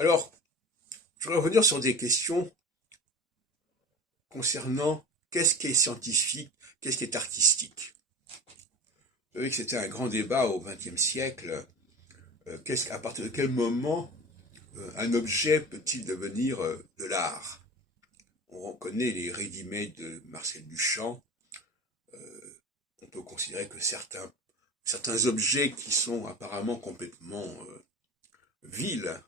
Alors, je voudrais revenir sur des questions concernant qu'est-ce qui est scientifique, qu'est-ce qui est artistique. Vous savez que c'était un grand débat au XXe siècle. À partir de quel moment un objet peut-il devenir de l'art? On connaît les ready-made de Marcel Duchamp. On peut considérer que certains objets qui sont apparemment complètement vils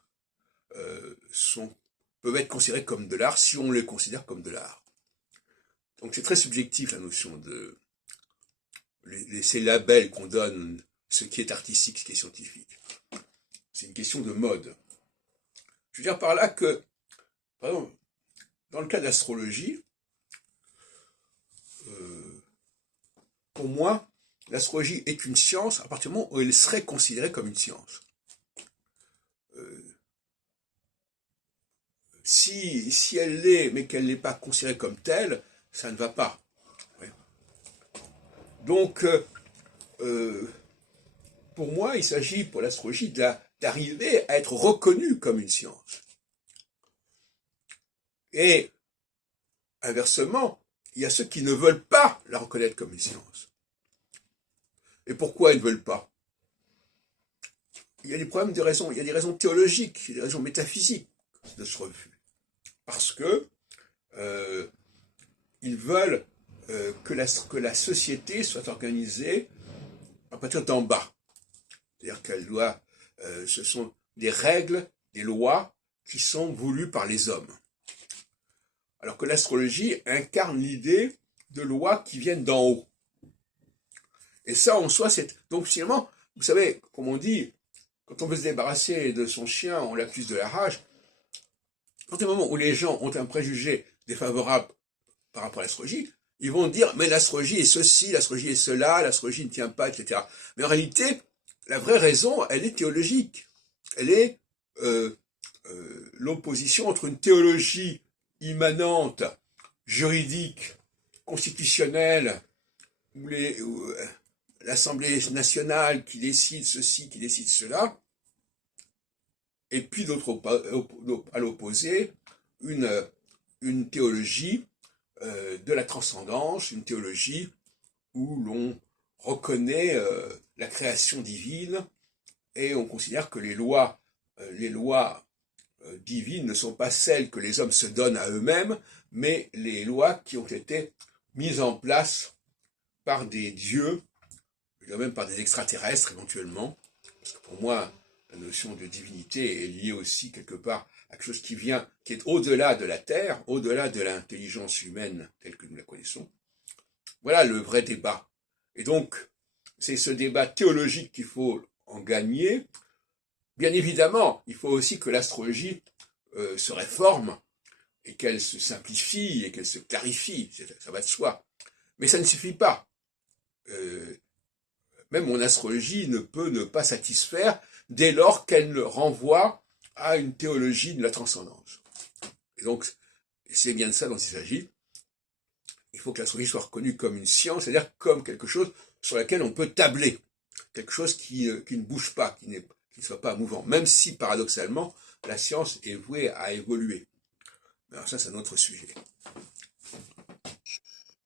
peuvent être considérés comme de l'art si on les considère comme de l'art. Donc c'est très subjectif la notion de ces labels qu'on donne, ce qui est artistique, ce qui est scientifique. C'est une question de mode. Je veux dire par là que, par exemple, dans le cas d'astrologie, pour moi, l'astrologie est une science à partir du moment où elle serait considérée comme une science. Si elle l'est, mais qu'elle n'est pas considérée comme telle, ça ne va pas. Ouais. Donc, pour moi, il s'agit pour l'astrologie d'arriver à être reconnue comme une science. Et, inversement, il y a ceux qui ne veulent pas la reconnaître comme une science. Et pourquoi ils ne veulent pas? Il y a des problèmes de raisons, il y a des raisons théologiques, il y a des raisons métaphysiques de ce refus. Parce que ils veulent que la société soit organisée à partir d'en bas. C'est-à-dire qu'elle doit, ce sont des règles, des lois qui sont voulues par les hommes. Alors que l'astrologie incarne l'idée de lois qui viennent d'en haut. Et ça, en soi, c'est... Donc, finalement, vous savez, comme on dit, quand on veut se débarrasser de son chien, on l'accuse de la rage. Quand il y a un moment où les gens ont un préjugé défavorable par rapport à l'astrologie, ils vont dire, mais l'astrologie est ceci, l'astrologie est cela, l'astrologie ne tient pas, etc. Mais en réalité, la vraie raison, elle est théologique. Elle est l'opposition entre une théologie immanente, juridique, constitutionnelle, où l'Assemblée nationale qui décide ceci, qui décide cela, et puis à l'opposé, une théologie de la transcendance, une théologie où l'on reconnaît la création divine et on considère que les lois divines ne sont pas celles que les hommes se donnent à eux-mêmes, mais les lois qui ont été mises en place par des dieux, même par des extraterrestres éventuellement, parce que pour moi, la notion de divinité est liée aussi quelque part à quelque chose qui est au-delà de la Terre, au-delà de l'intelligence humaine telle que nous la connaissons. Voilà le vrai débat. Et donc, c'est ce débat théologique qu'il faut en gagner. Bien évidemment, il faut aussi que l'astrologie se réforme et qu'elle se simplifie et qu'elle se clarifie, ça va de soi. Mais ça ne suffit pas. Même mon astrologie ne peut ne pas satisfaire dès lors qu'elle renvoie à une théologie de la transcendance. Et donc, c'est bien de ça dont il s'agit. Il faut que l'astrologie soit reconnue comme une science, c'est-à-dire comme quelque chose sur laquelle on peut tabler, quelque chose qui ne bouge pas, qui ne soit pas mouvant, même si, paradoxalement, la science est vouée à évoluer. Alors ça, c'est un autre sujet.